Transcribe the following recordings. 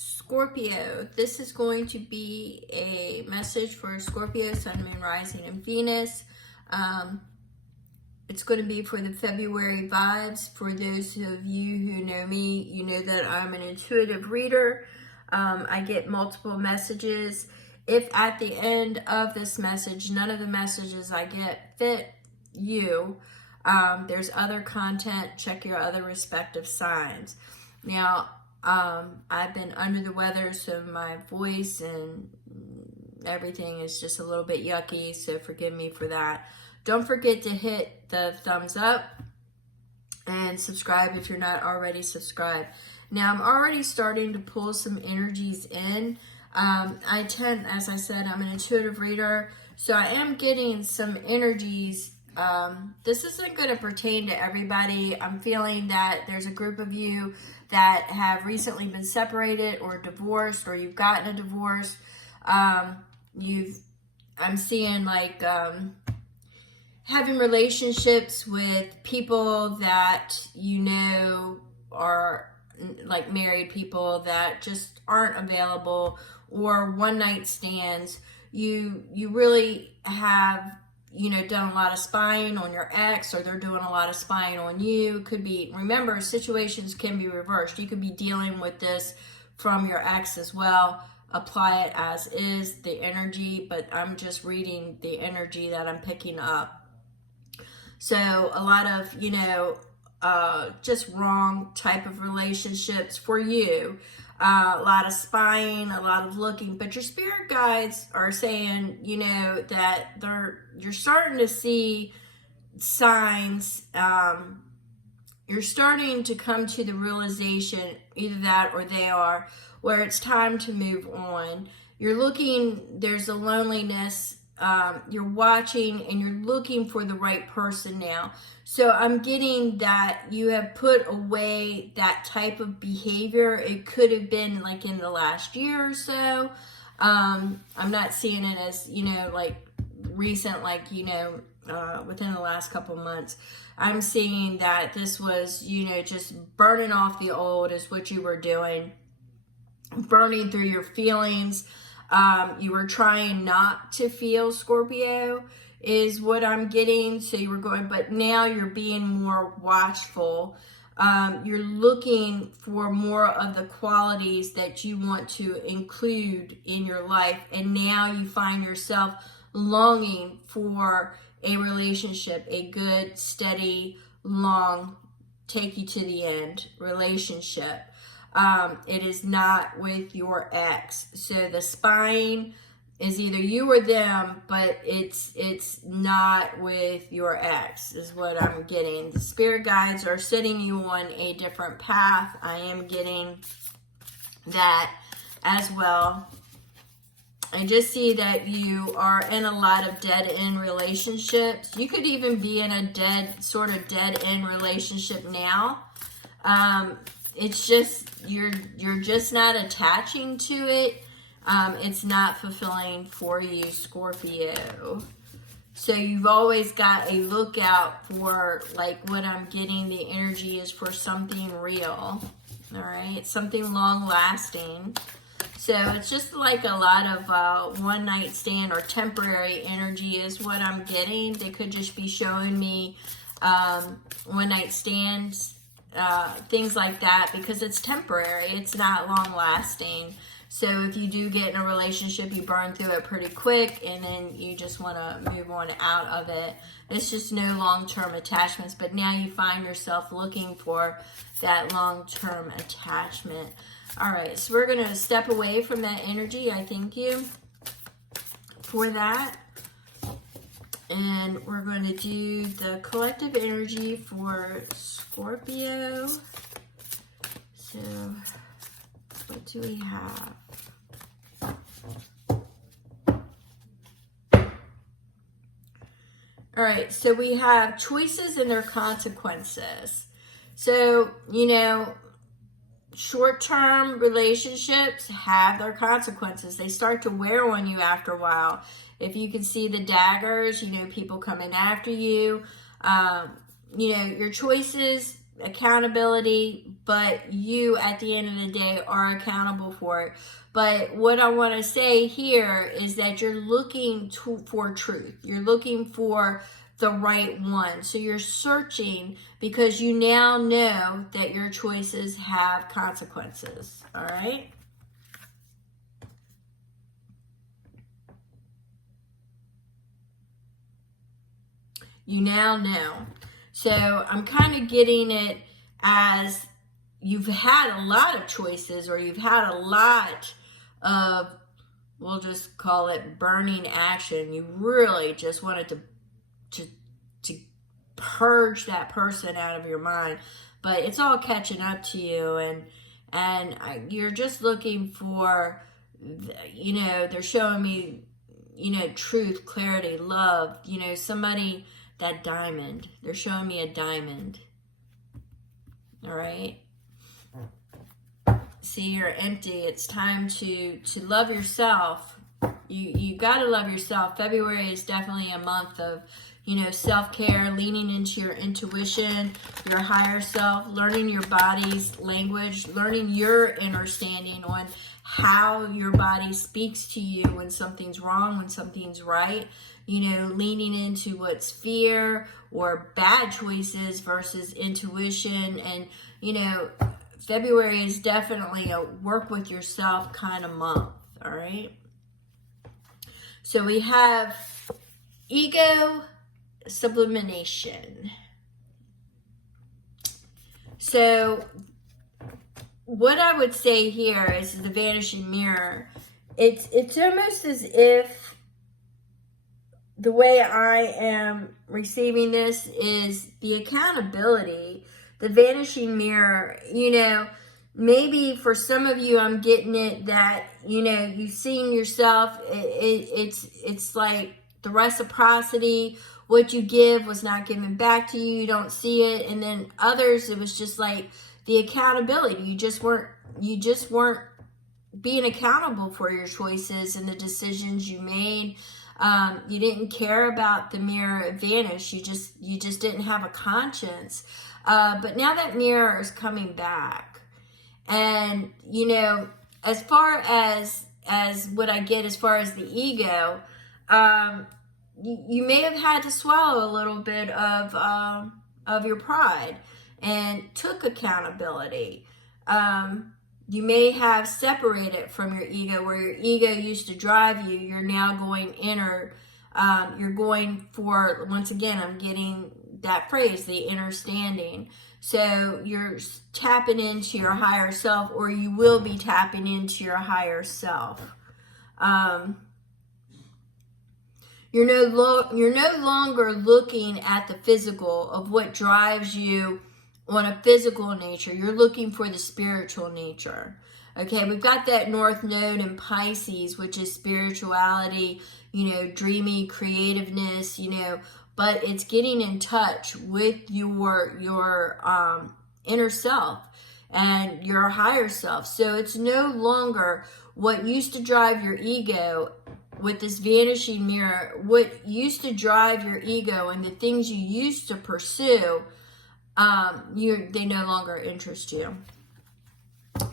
Scorpio, this is going to be a message for Scorpio, Sun, Moon, Rising, and Venus. It's going to be for the February vibes. For those of you who know me, you know that I'm an intuitive reader. I get multiple messages. If at the end of this message, none of the messages I get fit you, there's other content. Check your other respective signs. Now, I've been under the weather, so my voice and everything is just a little bit yucky, so forgive me for that. Don't forget to hit the thumbs up and subscribe if you're not already subscribed. Now, I'm already starting to pull some energies in. I tend, as I said, I'm an intuitive reader, so I am getting some energies. This isn't going to pertain to everybody. I'm feeling that there's a group of you that have recently been separated or divorced, or you've gotten a divorce. I'm seeing like having relationships with people that you know are like married people that just aren't available, or one night stands. You really have, you know, done a lot of spying on your ex, or they're doing a lot of spying on you. Could be, remember, situations can be reversed. You could be dealing with this from your ex as well. Apply it as is, the energy, but I'm just reading the energy that I'm picking up. So a lot of, you know, just wrong type of relationships for you. A lot of spying, a lot of looking, but your spirit guides are saying, you know, that you're starting to see signs. You're starting to come to the realization, either that or they are, where it's time to move on. You're looking, there's a loneliness. You're watching and you're looking for the right person now. So I'm getting that you have put away that type of behavior. It could have been like in the last year or so. I'm not seeing it as, you know, like recent, like, you know, within the last couple months. I'm seeing that this was, you know, just burning off the old is what you were doing. Burning through your feelings. You were trying not to feel, Scorpio, is what I'm getting. So you were going, but now you're being more watchful. You're looking for more of the qualities that you want to include in your life. And now you find yourself longing for a relationship, a good, steady, long, take you to the end relationship. It is not with your ex. So the spying is either you or them, but it's not with your ex is what I'm getting. The spirit guides are setting you on a different path. I am getting that as well. I just see that you are in a lot of dead-end relationships. You could even be in a dead-end relationship now. It's just, you're just not attaching to it. It's not fulfilling for you, Scorpio. So you've always got a lookout for, like, what I'm getting, the energy is for something real. All right, something long-lasting. So it's just like a lot of one-night stand or temporary energy is what I'm getting. They could just be showing me one-night stands, things like that, because it's temporary. It's not long-lasting. So if you do get in a relationship, you burn through it pretty quick, and then you just want to move on out of it. It's just no long-term attachments, but now you find yourself looking for that long-term attachment. All right, so we're going to step away from that energy. I thank you for that. And we're going to do the collective energy for Scorpio. So what do we have? All right, so we have choices and their consequences. So, you know, short-term relationships have their consequences. They start to wear on you after a while. If you can see the daggers, you know, people coming after you. You know, your choices accountability, but you at the end of the day are accountable for it. But what I want to say here is that you're looking for truth. You're looking for the right one. So you're searching because you now know that your choices have consequences. All right? You now know. So I'm kind of getting it as you've had a lot of choices, or you've had a lot of, we'll just call it burning action. You really just wanted to purge that person out of your mind, but it's all catching up to you, and you're just looking for, they're showing me, truth, clarity, love, somebody. That diamond. They're showing me a diamond. All right. See, you're empty. It's time to love yourself. You got to love yourself. February is definitely a month of, self-care, leaning into your intuition, your higher self, learning your body's language, learning your understanding on how your body speaks to you when something's wrong, when something's right. Leaning into what's fear or bad choices versus intuition. And, February is definitely a work with yourself kind of month. All right. So we have ego sublimation. So what I would say here is the vanishing mirror. It's almost as if the way I am receiving this is the accountability, the vanishing mirror. Maybe for some of you, I'm getting it that, you've seen yourself. It's like the reciprocity. What you give was not given back to you. You don't see it. And then others, it was just like the accountability. You just weren't being accountable for your choices and the decisions you made. You didn't care about the mirror. It vanished. You just didn't have a conscience. But now that mirror is coming back. And, as far as what I get as far as the ego, you may have had to swallow a little bit of your pride and took accountability. You may have separated from your ego, where your ego used to drive you. You're now going inner. You're going for, once again, I'm getting that phrase, the inner standing. So you're tapping into your higher self, or you will be tapping into your higher self. You're no longer looking at the physical of what drives you on a physical nature. You're looking for the spiritual nature. Okay, we've got that North Node in Pisces, which is spirituality, dreamy creativeness, but it's getting in touch with your inner self and your higher self. So it's no longer what used to drive your ego with this vanishing mirror. What used to drive your ego and the things you used to pursue, they no longer interest you.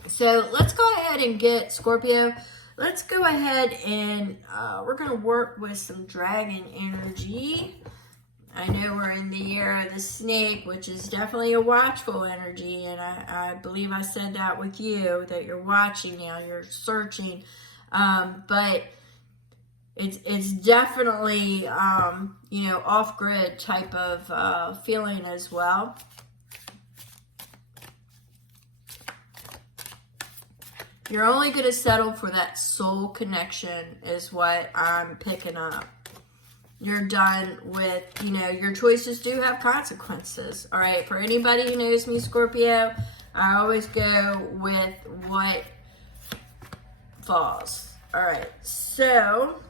So let's go ahead and get Scorpio. Let's go ahead and we're going to work with some dragon energy. I know we're in the year of the snake, which is definitely a watchful energy. And I believe I said that with you, that you're watching now, you're searching. But it's definitely, off-grid type of feeling as well. You're only going to settle for that soul connection is what I'm picking up. You're done with, your choices do have consequences. All right. For anybody who knows me, Scorpio, I always go with what falls. All right. So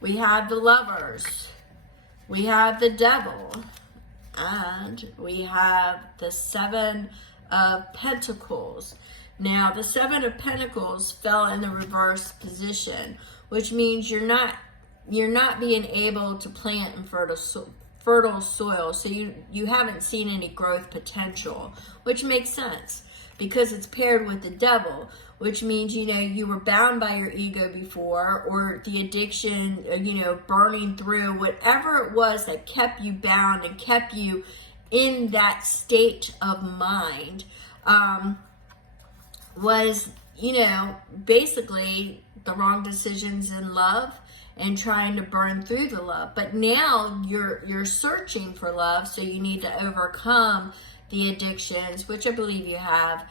we have the Lovers. We have the Devil. And we have the Seven of Pentacles. Now, the Seven of Pentacles fell in the reverse position, which means you're not being able to plant in fertile soil. So you haven't seen any growth potential, which makes sense because it's paired with the devil, which means, you were bound by your ego before, or the addiction, burning through whatever it was that kept you bound and kept you in that state of mind, was, basically the wrong decisions in love and trying to burn through the love. But now you're searching for love, so you need to overcome the addictions, which I believe you have,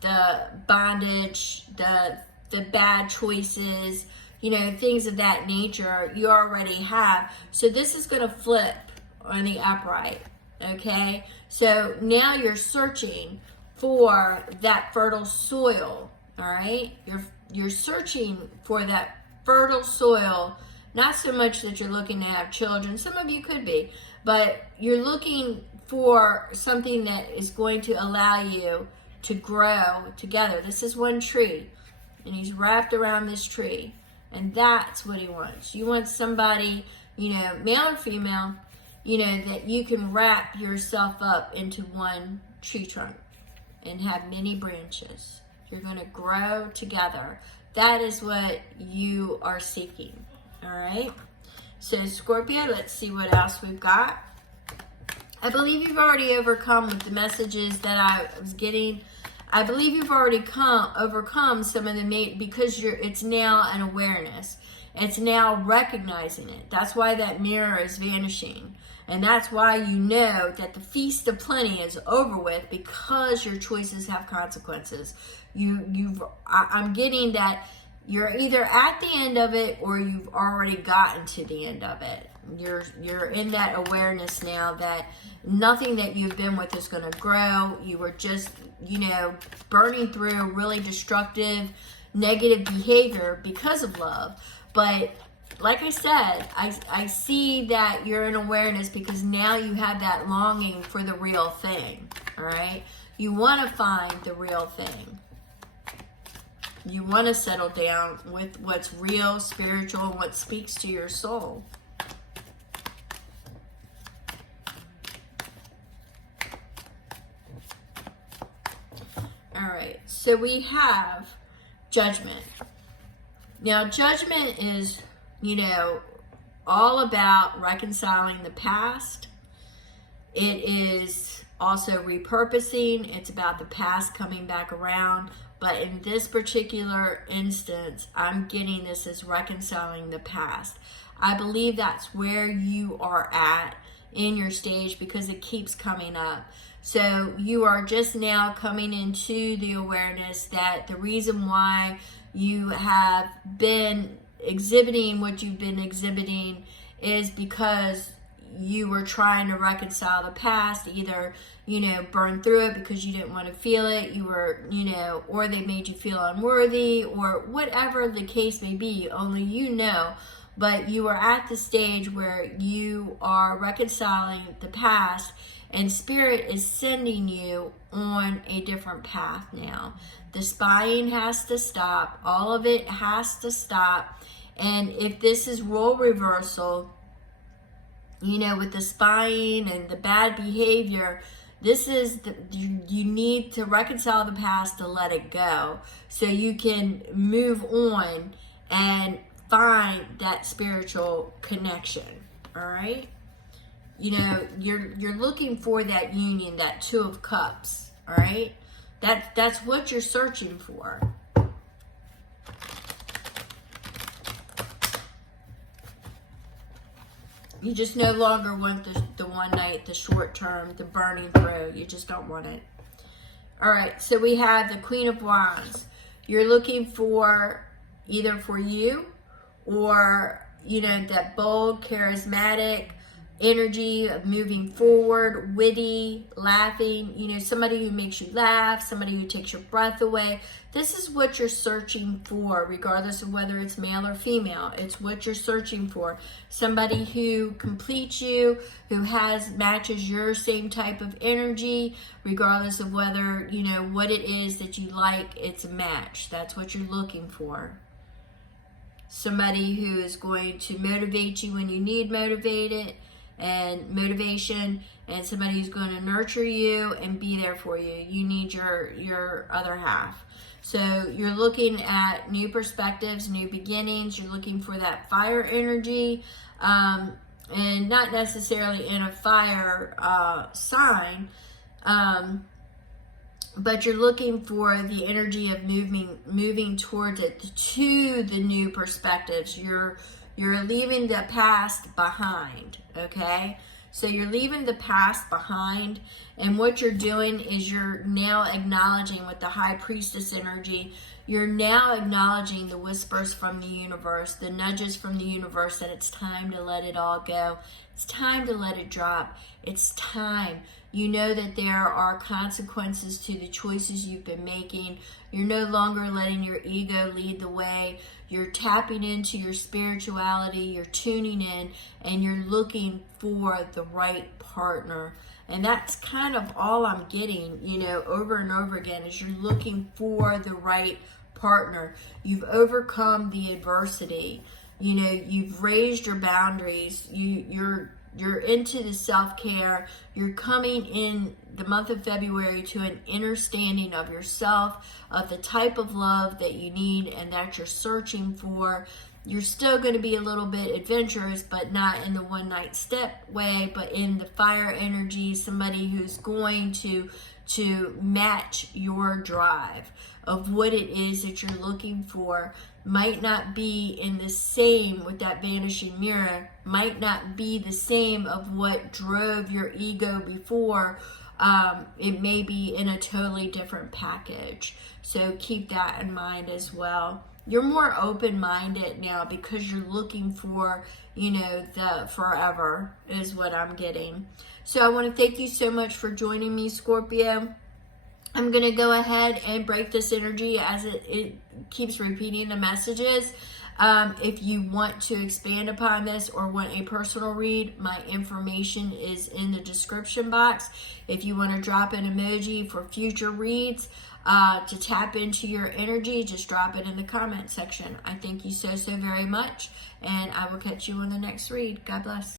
the bondage, the bad choices, things of that nature you already have. So this is going to flip on the upright, okay? So now you're searching for that fertile soil, all right? You're searching for that fertile soil, not so much that you're looking to have children. Some of you could be, but you're looking for something that is going to allow you to grow together. This is one tree, and he's wrapped around this tree, and that's what he wants. You want somebody, male or female, that you can wrap yourself up into one tree trunk and have many branches. You're going to grow together. That is what you are seeking. All right. So Scorpio, let's see what else we've got. I believe you've already overcome with the messages that I was getting. I believe you've already overcome some of the because it's now an awareness. It's now recognizing it. That's why that mirror is vanishing. And that's why you know that the feast of plenty is over with, because your choices have consequences. I'm getting that you're either at the end of it or you've already gotten to the end of it. You're in that awareness now that nothing that you've been with is going to grow. You were just, burning through really destructive, negative behavior because of love. But like I said, I see that you're in awareness because now you have that longing for the real thing, all right? You want to find the real thing. You want to settle down with what's real, spiritual, and what speaks to your soul. All right, so we have judgment. Now, judgment is, all about reconciling the past. It is also repurposing. It's about the past coming back around. But in this particular instance, I'm getting this as reconciling the past. I believe that's where you are at in your stage because it keeps coming up. So you are just now coming into the awareness that the reason why you have been exhibiting what you've been exhibiting is because you were trying to reconcile the past, either, burn through it because you didn't want to feel it, you were, or they made you feel unworthy, or whatever the case may be, only you know. But you are at the stage where you are reconciling the past, and Spirit is sending you on a different path now. The spying has to stop. All of it has to stop. And if this is role reversal, with the spying and the bad behavior, this is you need to reconcile the past to let it go so you can move on and find that spiritual connection. All right. You're looking for that union, that Two of Cups. All right. That's what you're searching for. You just no longer want the one night, the short term, the burning through. You just don't want it. All right, so we have the Queen of Wands. You're looking for either for you or, that bold, charismatic energy of moving forward, witty, laughing, somebody who makes you laugh, somebody who takes your breath away. This is what you're searching for, regardless of whether it's male or female. It's what you're searching for. Somebody who completes you, who matches your same type of energy, regardless of whether, what it is that you like, it's a match. That's what you're looking for. Somebody who is going to motivate you when you need motivated. and motivation, and somebody who's going to nurture you and be there for you. You need your other half. So you're looking at new perspectives, new beginnings. You're looking for that fire energy, and not necessarily in a fire sign, but you're looking for the energy of moving towards it, to the new perspectives. You're leaving the past behind, okay? So you're leaving the past behind, and what you're doing is you're now acknowledging with the High Priestess energy, you're now acknowledging the whispers from the universe, the nudges from the universe, that it's time to let it all go. It's time to let it drop. It's time. You know that there are consequences to the choices you've been making. You're no longer letting your ego lead the way. You're tapping into your spirituality. You're tuning in, and you're looking for the right partner. And that's kind of all I'm getting, over and over again, is you're looking for the right partner. You've overcome the adversity. You've raised your boundaries. You're into the self-care. You're coming in the month of February to an understanding of yourself, of the type of love that you need and that you're searching for. You're still going to be a little bit adventurous, but not in the one-night step way, but in the fire energy, somebody who's going to match your drive of what it is that you're looking for. Might not be in the same, with that vanishing mirror, might not be the same of what drove your ego before. It may be in a totally different package. So keep that in mind as well. You're more open-minded now because you're looking for, the forever is what I'm getting. So I want to thank you so much for joining me, Scorpio. I'm going to go ahead and break this energy as it keeps repeating the messages. If you want to expand upon this or want a personal read, my information is in the description box. If you want to drop an emoji for future reads, to tap into your energy, just drop it in the comment section. I thank you so very much, and I will catch you on the next read. God bless.